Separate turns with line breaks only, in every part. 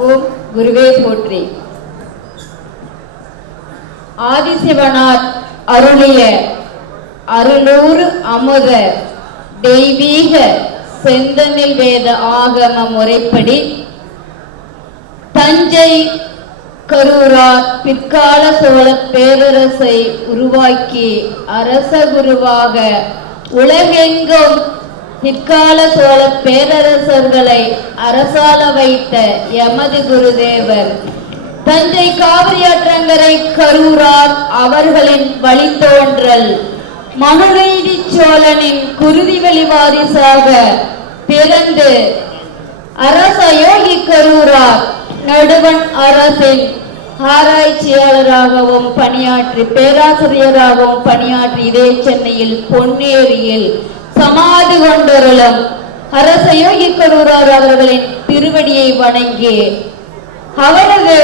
ஓம் குருவே போற்றி. ஆதிசிவனார் அருளிய அருளூறு அமுத தெய்வீக செந்தமிழ் வேத ஆகம முறைப்படி தஞ்சை கரூரார் பிற்கால சோழ பேரரசை உருவாக்கி அரச குருவாக உலகெங்கும் பிற்கால சோழ பேரரசர்களை அரசாள வைத்த எமது குருதேவர். தஞ்சை காவிரியாற்றங்கரை கரூரார் அவர்களின் வழித்தோன்றல். மனுநீதி சோழனின் குருதி வெளி வாரிசாக பிறந்து அரசயோகி கரூரார் நடுவன் அரசின் ஆராய்ச்சியாளராகவும் பணியாற்றி பேராசிரியராகவும் பணியாற்றி இதே சென்னையில் பொன்னேரியில் சமாதி கொண்டருளும். அரச யோகி அவர்களின் திருவடியை வணங்கி அவரது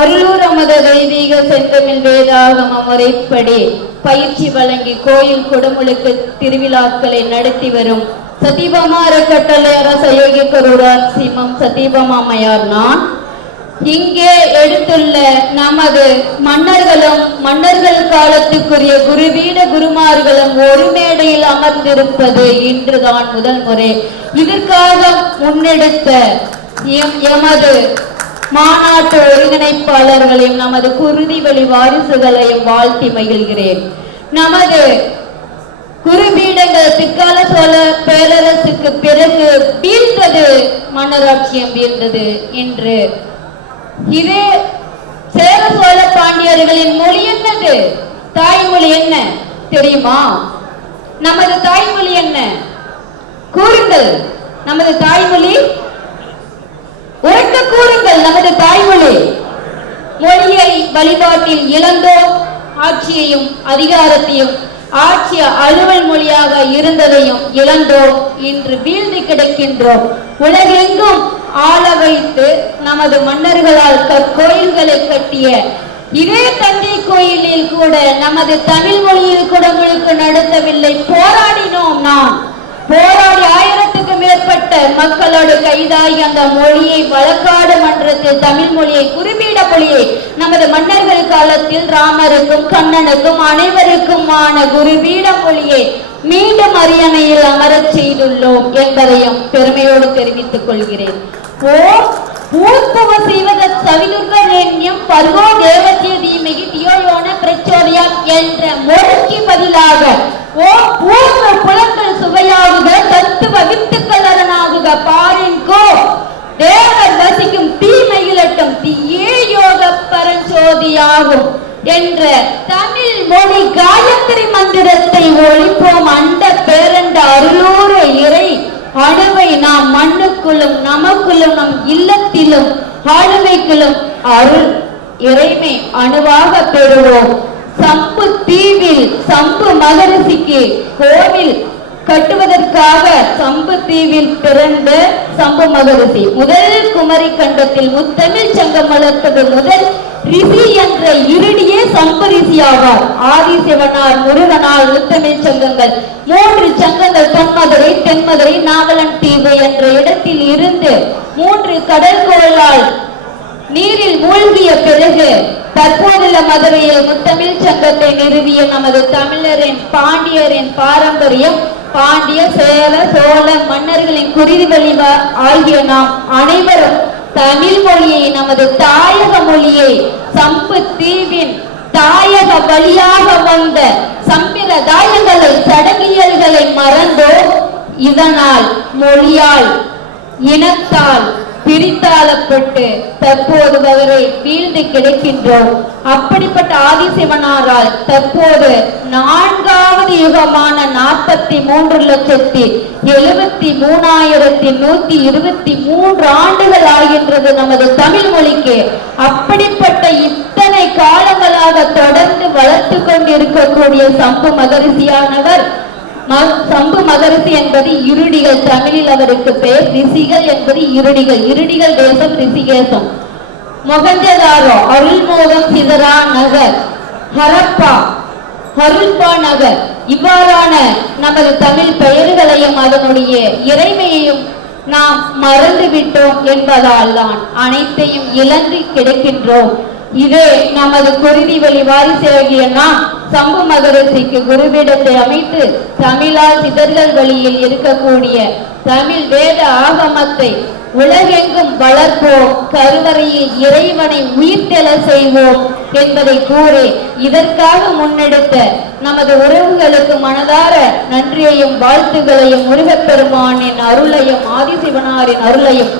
அருளூர் அமத தெய்வீக செந்தமிழ் வேதாகம முறைப்படி பயிற்சி வழங்கி கோயில் கொடுமுழுக்கு திருவிழாக்களை நடத்தி வரும் சதீபமா அறக்கட்டளை அரச யோகி சிம்மம் சிமம் சதீபமாமையார் நான். இங்கே எடுத்துள்ள நமது மன்னர்களும் மன்னர்கள் காலத்துக்குரிய குருவீட குருமார்களும் ஒரு மேடையில் அமர்ந்திருப்பது இன்றுதான் முதல் முறை. இதற்காக முன்னெடுத்த எமது மாநாட்டு ஒருங்கிணைப்பாளர்களையும் நமது குருதி வழி வாரிசுகளையும் வாழ்த்தி மகிழ்கிறேன். நமது குருபீடங்கள் பிற்கால சோழ பேரரசுக்கு பிறகு வீழ்ந்தது மன்னராட்சியம் வீழ்ந்தது என்று இது சேர சோழ பாண்டியர்களின் மொழி என்னது? தாய்மொழி என்ன? தெரியுமா? நமது தாய்மொழி என்ன? கூறுங்கள். நமது தாய்மொழி? உறக்க கூறுங்கள் நமது தாய்மொழி. மொழியை வழிபாட்டில் இழந்தோம் ஆட்சியையும் அதிகாரத்தையும் ஆட்சிய அலுவல் மொழியாக இருந்ததையும் இழந்தோம் இன்று வீழ்ந்து கிடக்கின்றோம். உலகெங்கும் ஆள வைத்து நமது மன்னர்களால் கோயில்களை கட்டிய இதே தஞ்சை கோயிலில் கூட நமது தமிழ் மொழியில் குடங்களுக்கு நடத்தவில்லை. போராடினோம் நாம். போராடி ஆயிரத்துக்கு மேற்பட்ட மக்களோடு கைதாகி அந்த மொழியை வழக்காடு மன்றத்தில் தமிழ் மொழியை குறிப்பிட மொழியை நமது மன்னர்கள் காலத்தில் ராமருக்கும் கண்ணனுக்கும் அனைவருக்குமான குருபீட மொழியை மீண்டும் அரியணையில் அமரச் செய்துள்ளோம் என்பதையும் பெருமையோடு தெரிவித்துக் கொள்கிறேன். ஓ பூர்வ செய்வத சவிதுர்கரண்யம் பர்வோ தேவசிய தீமகி தியோயோன பிரச்சோதயா என்ற மொழிக்கு பதிலாக என்ற தமிழ் மொழி காயத்ரி மந்திரத்தை ஒழிப்போம் அந்த பேரண்ட அருளோர இறை. அணுவை நாம் மண்ணுக்குள்ளும் நமக்குள்ளும் நம் இல்லத்திலும் ஆளுமைக்குள்ளும் அருள் இறைமை அணுவாக பெறுவோம். சம்பு தீவில் சம்பு மகரிஷிக்கு கோவில் கட்டுவதற்காக சம்பு தீவில் பிறந்த சம்பு மகரிசி முதல் குமரி கண்டத்தில் முத்தமிழ் சங்கம் வளர்த்தது முதல் ரிசி என்ற இருடியே சம்பு ரிசி ஆவார். ஆதிசிவனார் முருகனார் முத்தமிழ் சங்கங்கள். மூன்று சங்கங்கள் தொன்மதுரை தென்மதுரை நாவலன் தீவு என்ற இடத்தில் இருந்து மூன்று கடற்கோளால் நீரில் மூழ்கிய பிறகு தற்போதுள்ள மதுரையில் முத்தமிழ் சங்கத்தை நிறுவிய நமது தமிழரின் பாண்டியரின் பாரம்பரியம் பாண்டிய சேல சோழ மன்னர்களின் குருதி வழிவ ஆகிய நாம் அனைவரும் தமிழ் மொழியை நமது தாயக மொழியை சம்பு தீவின் தாயக வழியாக வந்த சம்பிரதாயங்களை சடங்கியல்களை மறந்தோ இதனால் மொழியால் இனத்தால் பிரித்தாளப்பட்டு தற்போது வரை வீழ்ந்து கிடைக்கின்றோம். அப்படிப்பட்ட ஆதிசிவனாரால் தற்போது நான்காவது யுகமான நாற்பத்தி மூன்று லட்சத்தி எழுபத்தி மூணாயிரத்தி நூத்தி இருபத்தி மூன்று ஆண்டுகள் ஆகின்றது நமது தமிழ் மொழிக்கு. அப்படிப்பட்ட இத்தனை காலங்களாக தொடர்ந்து வளர்த்து கொண்டிருக்கக்கூடிய சம்பு மகரிசியானவர் சம்பு மகரிசி என்பது இருடிகள். தமிழில் அவருக்கு பெயர் ரிஷிகள் என்பது இருடிகள். இருடிகள் தேசம் ரிஷிகேசம். மொகஞ்சதாரோ அருள்மோகம் சிதரா நகர். ஹரப்பா ஹருல்பா நகர். இவ்வாறான நமது தமிழ் பெயர்களையும் அதனுடைய இறைமையையும் நாம் மறந்து விட்டோம் என்பதால் தான் அனைத்தையும் இழந்து கிடக்கின்றோம். இதே நமது குருதி வழி வாரிசாகிய நாம் சம்பு மகரிஷிக்கு குருவிடத்தை அமைத்து தமிழால் சிதறல் வழியில் இருக்கக்கூடிய தமிழ் வேத ஆகமத்தை உலகெங்கும் வளர்ப்போம் கருவறையில் இறைவனை உயிர்த்தெழ செய்வோம் என்பதை கூறி இதற்காக முன்னெடுத்த நமது உறவுகளுக்கு மனதார நன்றியையும் வாழ்த்துகளையும் முருகப்பெருமானின் அருளையும் ஆதிசிவனாரின் அருளையும்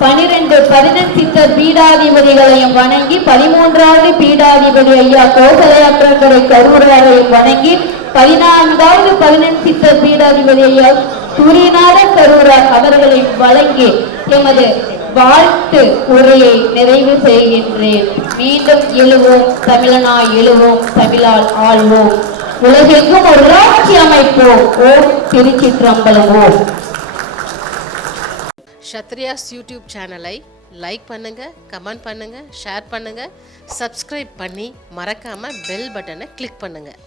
பனிரெண்டு பதினெட்டு பீடாதிபதிகளையும் வணங்கி பதிமூன்றாவது பீடாதிபதி ஐயா கோசலையற்றங்கரை கருவறையையும் வணங்கி பதினான்காவது பதினெட்டு பீடாதிபதி ஐயா சூரியநாத கருவூரார் அவர்களை வழங்கி எமது வாழ்த்து உரையை நிறைவு செய்கின்றேன். மீண்டும் எழுவோம் தமிழனாய் எழுவோம் தமிழால் ஆள்வோம். உலகெங்கும் ஒரு ஆட்சி அமைப்போம். ஓம் திருச்சிற்றம்பலம் ஓம்.
ஷத்ரியாஸ் யூடியூப் சேனலை லைக் பண்ணுங்கள் கமெண்ட் பண்ணுங்கள் ஷேர் பண்ணுங்கள் சப்ஸ்கிரைப் பண்ணி மறக்காமல் பெல் பட்டனை கிளிக் பண்ணுங்கள்